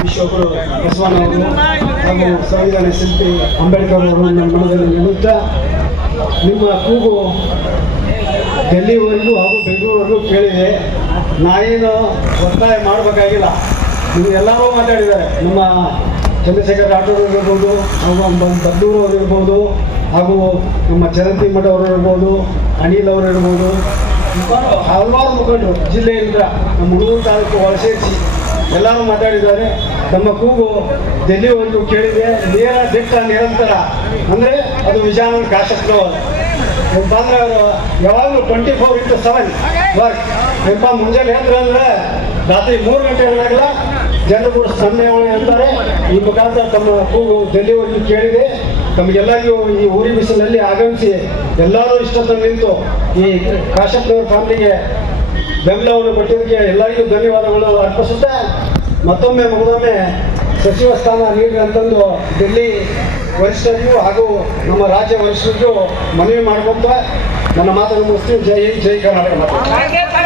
ವಿಶ್ವಗುರು ಬಸವಣ್ಣವರು ಹಾಗೂ ಸಂವಿಧಾನ ಶಿಲ್ಪಿ ಅಂಬೇಡ್ಕರ್ ಅವರು ನಮ್ಮ ಮನದಲ್ಲಿ ನಿಲ್ಲುತ್ತಾ ನಿಮ್ಮ ಕೂಗು ಡೆಲ್ಲಿವರೆಗೂ ಹಾಗೂ ಬೆಂಗಳೂರಿಗೂ ಕೇಳಿದೆ. ನಾನೇನು ಒತ್ತಾಯ ಮಾಡಬೇಕಾಗಿಲ್ಲ. ನಿಮಗೆಲ್ಲರೂ ಮಾತಾಡಿದ್ದಾರೆ. ನಮ್ಮ ಚಂದ್ರಶೇಖರ್ ರಾಠೋಡ್ ಇರ್ಬೋದು, ಹಾಗೂ ಬದ್ದೂರು ಅವರು ಇರ್ಬೋದು, ಹಾಗೂ ನಮ್ಮ ಚರಂತಿ ಮಠ ಅವರು ಇರ್ಬೋದು, ಅನಿಲ್ ಅವರು ಇರ್ಬೋದು, ಹಲವಾರು ಮುಖಂಡರು ಜಿಲ್ಲೆಯಿಂದ ನಮ್ಮ ಹುಡುಗರು ತಾಲೂಕು ಒಳಸೇರಿಸಿ ಎಲ್ಲರೂ ಮಾತಾಡಿದ್ದಾರೆ. ನಮ್ಮ ಕೂಗು ಡೆಲ್ಲಿವರೆಗೂ ಕೇಳಿದೆ. ನೇರ ದಿಟ್ಟ ನಿರಂತರ ಅಂದರೆ ಅದು ವಿಜಯಾನಂದ ಕಾಶಪ್ಪನವರು ಬಂದ್ರೆ ಅವರು ಯಾವಾಗಲೂ 24x7 ವರ್ಕ್ ಎಂಪ ಮುಂಜಾನೆ ಅಂದ್ರೆ ರಾತ್ರಿ 3 ಗಂಟೆ ಇರೋದಾಗಲ್ಲ ಜನರು ಕೂಡ ಸಮಯಗಳು ಹೇಳ್ತಾರೆ. ಈ ಮುಖಾಂತರ ತಮ್ಮ ಕೂಗು ಡೆಲ್ಲಿವರೆಗೂ ಕೇಳಿದೆ. ತಮಗೆಲ್ಲರಿಗೂ ಈ ಊರಿ ಬಿಸಿಲಲ್ಲಿ ಆಗಮಿಸಿ ಎಲ್ಲರೂ ಇಷ್ಟೊತ್ತ ನಿಂತು ಈ ಕಾಶಪ್ಪನವ್ರ ಫ್ಯಾಮಿಲಿಗೆ ಬೆಂಬಲವನ್ನು ಕೊಟ್ಟಿದ್ದಕ್ಕೆ ಎಲ್ಲರಿಗೂ ಧನ್ಯವಾದಗಳು ಅರ್ಪಿಸುತ್ತಾ ಮತ್ತೊಮ್ಮೆ ಮಗದೊಮ್ಮೆ ಸಚಿವ ಸ್ಥಾನ ನೀಡಿ ಅಂತಂದು ಡೆಲ್ಲಿ ವರಿಷ್ಠರಿಗೂ ಹಾಗೂ ನಮ್ಮ ರಾಜ್ಯ ವರಿಷ್ಠರಿಗೂ ಮನವಿ ಮಾಡ್ಕೊಂತ ನನ್ನ ಮಾತನ್ನು ಮುಗಿಸ್ತೀನಿ. ಜೈ ಹಿಂದ್, ಜೈ ಕರ್ನಾಟಕ.